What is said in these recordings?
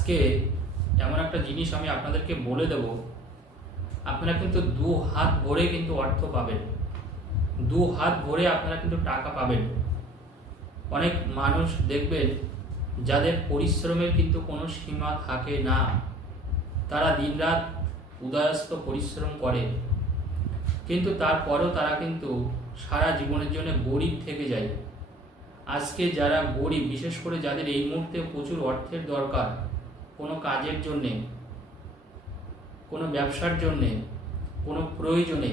আজকে এমন একটা জিনিস আমি আপনাদেরকে বলে দেব, আপনারা কিন্তু দু হাত ভরে কিন্তু অর্থ পাবেন, দু হাত ভরে আপনারা কিন্তু টাকা পাবেন। অনেক মানুষ দেখবেন যাদের পরিশ্রমের কিন্তু কোনো সীমা থাকে না, তারা দিনরাত উদয়াস্ত পরিশ্রম করে, কিন্তু তারপরেও তারা কিন্তু সারা জীবনের জন্য গরিব থেকে যায়। আজকে যারা গরিব, বিশেষ করে যাদের এই মুহূর্তে প্রচুর অর্থের দরকার কোনো কাজের জন্যে, কোনো ব্যবসার জন্যে, কোনো প্রয়োজনে,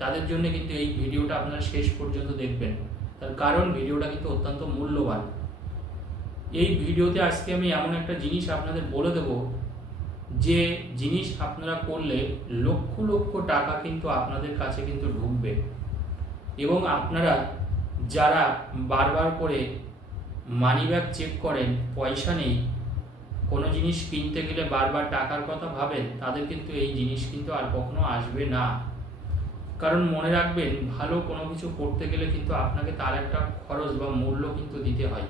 তাদের জন্য কিন্তু এই ভিডিওটা আপনারা শেষ পর্যন্ত দেখবেন। তার কারণ ভিডিওটা কিন্তু অত্যন্ত মূল্যবান। এই ভিডিওতে আজকে আমি এমন একটা জিনিস আপনাদের বলে দেব, যে জিনিস আপনারা করলে লক্ষ লক্ষ টাকা কিন্তু আপনাদের কাছে কিন্তু ঢুকবে। এবং আপনারা যারা বারবার করে মানিব্যাগ চেক করেন, পয়সা নেই, কোনো জিনিস কিনতে গেলে বারবার টাকার কথা ভাবেন, তাদের কিন্তু এই জিনিস কিন্তু আর কখনো আসবে না। কারণ মনে রাখবেন, ভালো কোনো কিছু করতে গেলে কিন্তু আপনাকে তার একটা খরচ বা মূল্য কিন্তু দিতে হয়,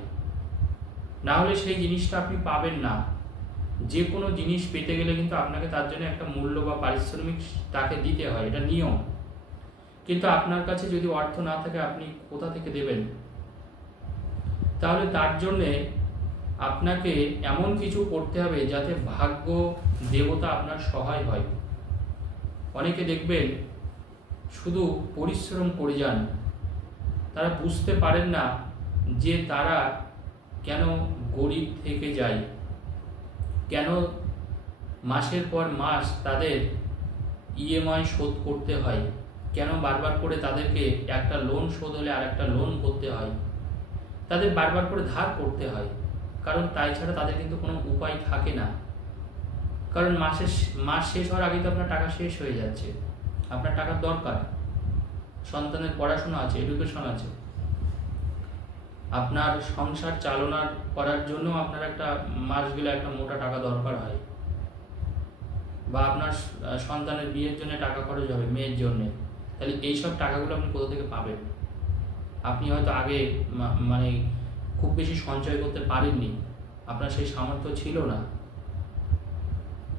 না হলে সেই জিনিসটা আপনি পাবেন না। যে কোনো জিনিস পেতে গেলে কিন্তু আপনাকে তার জন্য একটা মূল্য বা পারিশ্রমিক তাকে দিতে হয়, এটা নিয়ম। কিন্তু আপনার কাছে যদি অর্থ না থাকে, আপনি কোথা থেকে দেবেন? তাহলে তার জন্যে আপনাকে এমন কিছু করতে হবে যাতে ভাগ্য দেবতা আপনার সহায় হয়। অনেকে দেখবেন শুধু পরিশ্রম করে যান, তারা বুঝতে পারেন না যে তারা কেন গরিব থেকে যায়, কেন মাসের পর মাস তাদের ইএমআই শোধ করতে হয়, কেন বারবার করে তাদেরকে একটা লোন শোধ হলে আর একটা লোন করতে হয়, তাদের বারবার করে ধার করতে হয়। কারণ তাই ছাড়া তাদের কিন্তু কোনো উপায় থাকে না। কারণ মাস শেষ হওয়ার আগেই তো আপনার টাকা শেষ হয়ে যাচ্ছে। আপনার টাকার দরকার, সন্তানের পড়াশোনা আছে, এডুকেশন আছে, আপনার সংসার চালনা করার জন্য আপনার একটা মাস গেলে একটা মোটা টাকা দরকার হয়, বা আপনার সন্তানের বিয়ের জন্য টাকা খরচ হবে, মেয়ের জন্য। তাহলে এইসব টাকাগুলো আপনি কোথা থেকে পাবেন? আপনি হয়তো আগে মানে খুব বেশি সঞ্চয় করতে পারেননি, আপনার সেই সামর্থ্য ছিল না।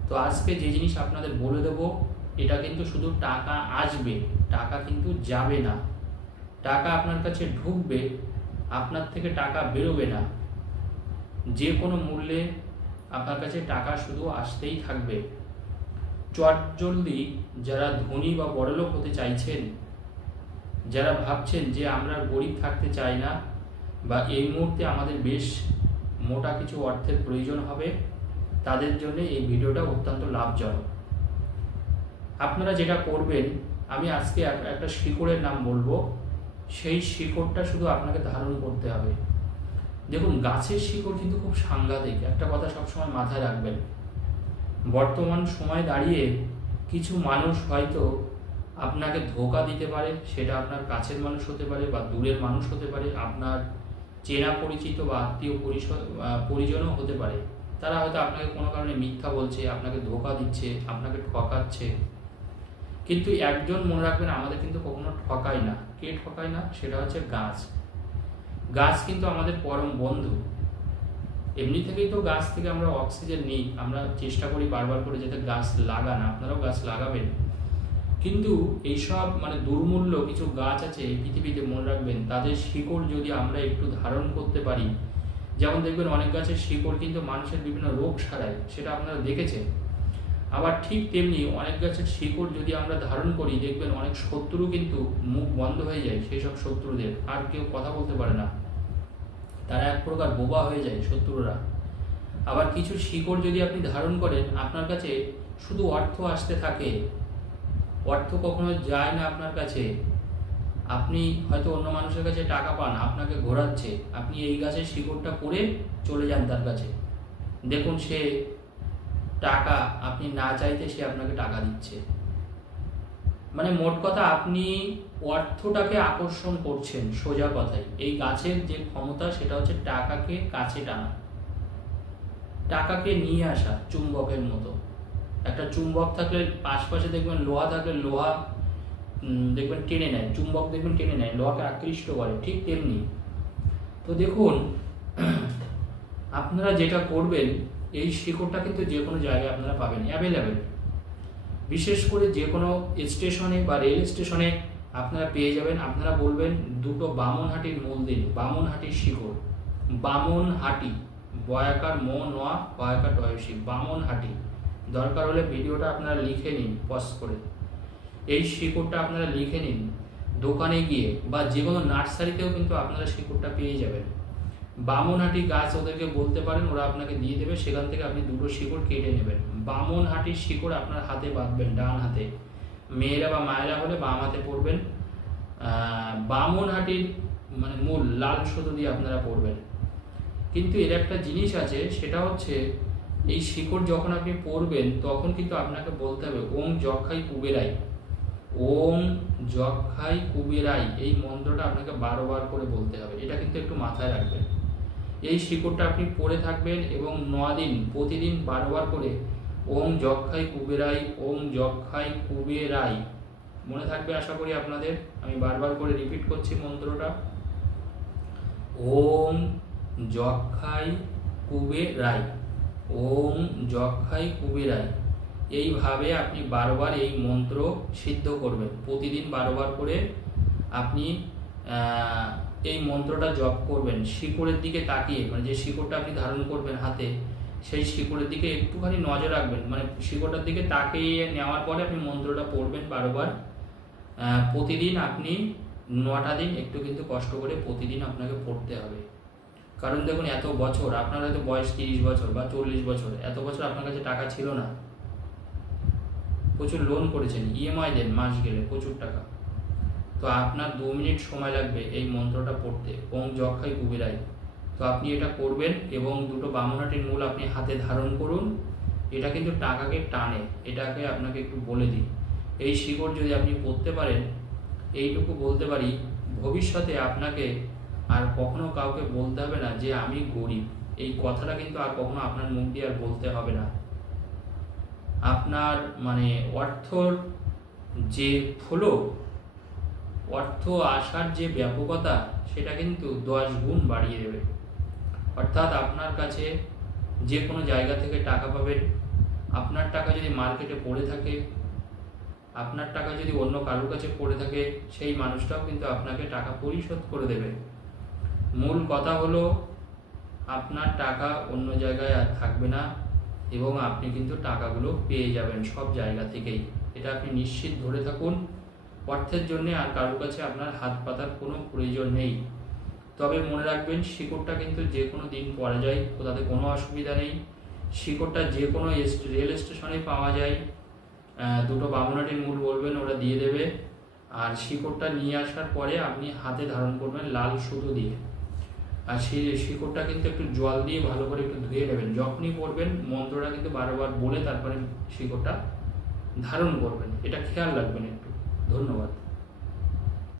তো আজকে যে জিনিস আপনাদের বলে দেব, এটা কিন্তু শুধু টাকা আসবে, টাকা কিন্তু যাবে না। টাকা আপনার কাছে ঢুকবে, আপনার থেকে টাকা বেরোবে না। যে কোনো মূল্যে আপনার কাছে টাকা শুধু আসতেই থাকবে। চটজলদি যারা ধনী বা বড়লোক হতে চাইছেন, যারা ভাবছেন যে আমরা গরিব থাকতে চাই না, বা এই মুহূর্তে আমাদের বেশ মোটা কিছু অর্থের প্রয়োজন হবে, তাদের জন্য এই ভিডিওটা অত্যন্ত লাভজনক। আপনারা যেটা করবেন, আমি আজকে একটা শিকড়ের নাম বলবো, সেই শিকড়টা শুধু আপনাকে ধারণ করতে হবে। দেখুন, গাছের শিকড় কিন্তু খুব সাংঘাতিক। একটা কথা সবসময় মাথায় রাখবেন, বর্তমান সময় দাঁড়িয়ে কিছু মানুষ হয়তো আপনাকে ধোঁকা দিতে পারে, সেটা আপনার কাছের মানুষ হতে পারে বা দূরের মানুষ হতে পারে, আপনার চেনা পরিচিত বা আত্মীয় পরিজনও হতে পারে। তারা হয়তো আপনাকে কোনো কারণে মিথ্যা বলছে, আপনাকে ধোঁকা দিচ্ছে, আপনাকে ঠকাচ্ছে। কিন্তু একজন মনে রাখবেন, আমাদের কিন্তু কখনো ঠকায় না। কে ঠকায় না? সেটা হচ্ছে গাছ। গাছ কিন্তু আমাদের পরম বন্ধু। এমনি থেকেই তো গাছ থেকে আমরা অক্সিজেন নিই, আমরা চেষ্টা করি বারবার করে যাতে গাছ লাগান, আপনারাও গাছ লাগাবেন। কিন্তু এইসব দুর্মূল্য কিছু গাছ আছে এই পৃথিবীতে, মনে রাখবেন তাদের শিকড় যদি আমরা একটু ধারণ করতে পারি, যেমন দেখবেন অনেক গাছের শিকড় কিন্তু মানুষের বিভিন্ন রোগ সারায়, সেটা আপনারা দেখেছেন। আবার ঠিক তেমনি অনেক গাছের শিকড় যদি আমরা ধারণ করি, দেখবেন অনেক শত্রু কিন্তু মুখ বন্ধ হয়ে যায়, সেই সব শত্রুদের আর কেউ কথা বলতে পারে না, তারা এক প্রকার বোবা হয়ে যায় শত্রুরা। আবার কিছু শিকড় যদি আপনি ধারণ করেন, আপনার কাছে শুধু অর্থ আসতে থাকে, অর্থ কখনো যায় না আপনার কাছে। আপনি হয়তো অন্য মানুষের কাছে টাকা পান, আপনাকে ঘোরাচ্ছে, আপনি এই গাছের শিকড়টা পরে চলে যান তার কাছে, দেখুন সে টাকা আপনি না চাইতে সে আপনাকে টাকা দিচ্ছে। মোট কথা, আপনি অর্থটাকে আকর্ষণ করছেন। সোজা কথায় এই গাছের যে ক্ষমতা, সেটা হচ্ছে টাকাকে কাছে টানা, টাকাকে নিয়ে আসা চুম্বকের মতো। একটা চুম্বক থাকলে আশপাশে দেখবেন লোহা থাকলে লোহা দেখবেন টেনে নেয়, চুম্বক দেখবেন টেনে নেয়, লোহাকে আকৃষ্ট করে, ঠিক তেমনি। তো দেখুন, আপনারা যেটা করবেন, এই শিকড়টা কিন্তু যে কোনো জায়গায় আপনারা পাবেন, অ্যাভেলেবেল। বিশেষ করে যে কোনো স্টেশনে বা রেল স্টেশনে আপনারা পেয়ে যাবেন। আপনারা বলবেন দুটো বামনহাটির মূল দিন, বামনহাটির শিকড়, বামনহাটি, বয়াকার মো নোয়া বয়াকার টয়সি, বামনহাটি। দরকার হলে ভিডিওটা আপনারা লিখে নিন পজ করে, এই শিকড়টা আপনারা লিখে নিন। দোকানে গিয়ে বা যে কোনো নার্সারিতেও কিন্তু আপনারা শিকড়টা পেয়ে যাবেন। বামনহাটি গাছ ওদেরকে বলতে পারেন, ওরা আপনাকে দিয়ে দেবে, সেখান থেকে আপনি দুটো শিকড় কেটে নেবেন। বামনহাটির শিকড় আপনার হাতে বাঁধবেন, ডান হাতে। মেয়েরা বা মায়েরা হলে বাম হাতে পড়বেন। বামনহাটির মানে মূল লাল সুতো দিয়ে আপনারা পড়বেন। কিন্তু এর একটা জিনিস আছে, সেটা হচ্ছে এই শিকড় যখন আপনি পড়বেন তখন কিন্তু আপনাকে বলতে হবে ওং যক্ষাই কুবেরাই, ওং যক্ষাই কুবেরাই, এই মন্ত্রটা আপনাকে 12 বার করে বলতে হবে। এটা কিন্তু একটু মাথায় রাখবেন। এই শিকড়টা আপনি পড়ে থাকবেন এবং 9 দিন প্রতিদিন 12 বার করে ওং যক্ষাই কুবেরাই, ওং যক্ষাই কুবেরাই মনে থাকবে আশা করি আপনাদের। আমি বারবার করে রিপিট করছি মন্ত্রটা, ওং যক্ষাই কুবেরাই, ওং যক্ষাই কুবেরাই। এইভাবে আপনি 12 বার এই মন্ত্র সিদ্ধ করবেন। প্রতিদিন 12 বার করে আপনি এই মন্ত্রটা জপ করবেন। শিকড়ের দিকে তাকিয়ে, মানে যে শিকড়টা আপনি ধারণ করবেন হাতে, সেই শিকড়ের দিকে একটুখানি নজর রাখবেন। মানে শিকড়টার দিকে তাকিয়ে নেওয়ার পরে আপনি মন্ত্রটা পড়বেন 12 বার। প্রতিদিন আপনি 9টা দিন একটু কিন্তু কষ্ট করে প্রতিদিন আপনাকে পড়তে হবে। কারণ দেখুন, এত বছর আপনার হয়তো বয়স 30 বছর বা 40 বছর, এত বছর আপনার কাছে টাকা ছিল না, প্রচুর লোন করেছেন, ইএমআই দেন মাস গেলে প্রচুর টাকা। তো আপনার 2 মিনিট সময় লাগবে এই মন্ত্রটা পড়তে, ওং যক্ষাই কুবেরাই। তো আপনি এটা করবেন এবং দুটো বামনহাটির মূল আপনি হাতে ধারণ করুন। এটা কিন্তু টাকাকে টানে, এটাকে আপনাকে একটু বলে দিই। এই শিকড় যদি আপনি পড়তে পারেন, এইটুকু বলতে পারি, ভবিষ্যতে আপনাকে আর কখনো কাউকে বলতে হবে না যে আমি গরিব। এই কথাটা কিন্তু আর কখনো আপনার মুখ দিয়ে আর বলতে হবে না। আপনার মানে অর্থর যে ফ্লো, অর্থ আসার যে ব্যাপকতা, সেটা কিন্তু 10 গুণ বাড়িয়ে দেবে। অর্থাৎ আপনার কাছে যে কোনো জায়গা থেকে টাকা পাবেন। আপনার টাকা যদি মার্কেটে পড়ে থাকে, আপনার টাকা যদি অন্য কারোর কাছে পড়ে থাকে, সেই মানুষটাও কিন্তু আপনাকে টাকা পরিশোধ করে দেবে। মূল কথা হলো আপনার টাকা অন্য জায়গায় আর থাকবে না এবং আপনি কিন্তু টাকাগুলো পেয়ে যাবেন সব জায়গা থেকেই। এটা আপনি নিশ্চিত ধরে থাকুন। অর্থের জন্য আর কারোর কাছে আপনার হাত পাতার কোনো প্রয়োজন নেই। তবে মনে রাখবেন, শিকড়টা কিন্তু যে কোনো দিন পরা যায়, তাতে কোনো অসুবিধা নেই। শিকড়টা যে কোনো রেল স্টেশনে পাওয়া যায়। দুটো বামনহাটির মূল বলবেন, ওরা দিয়ে দেবে। আর শিকড়টা নিয়ে আসার পরে আপনি হাতে ধারণ করবেন লাল সুতো দিয়ে। আর সেই শিকড়টা কিন্তু একটু জল দিয়ে ভালো করে একটু ধুয়ে নেবেন। যখনই পড়বেন মন্ত্রটা কিন্তু 12 বার বলে তারপরে শিকড়টা ধারণ করবেন। এটা খেয়াল রাখবেন একটু। ধন্যবাদ।